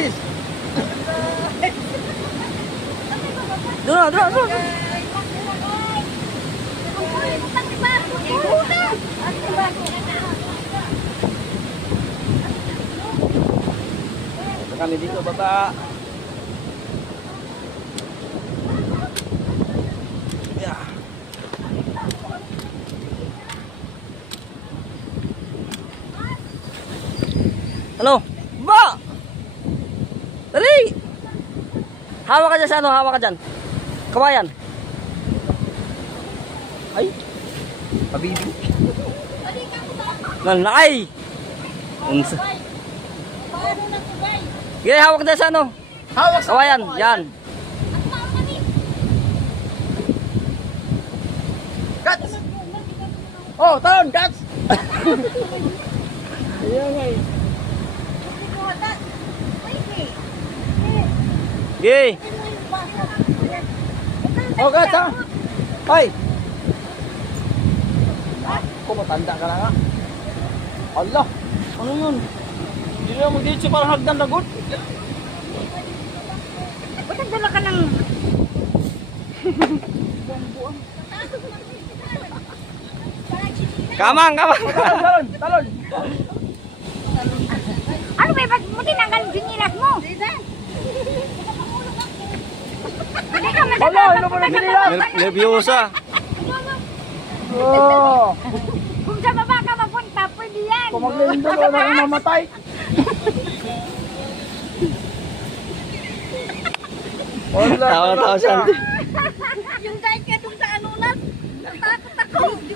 bilis. Doon. Kami dito, baba. Yeah. Ano? Ba! Dali! Hawak ka dyan sa ano? Hawak ka dyan. Kawayan. Ay! Habibi. Nanay! Unsa? Sige, hawak dyan sa ano? Hawak sa Kawayan, yan. Guts! Oh, Ton, Guts! Ayan nga eh. Sige. Oh, Guts ha? Ay! Ako, matanda ka na nga. Allah! Ano yun? Hindi na mo dito parang hagdan lagot. Ba't nagdala ka ng... Kamang. Talon! Ano ba? Ba't mo tinanggal yung sinilas mo? Hindi ka Hala, madala. ano ba na sinilas? Nervyosa. Oh! Kung sa baba ka mapunta, pwede yan. Kung maglindol, wala nang mamatay. Wala, Tawa-tawa siya. Yung dahil ka dun sa anunan, natakot ako.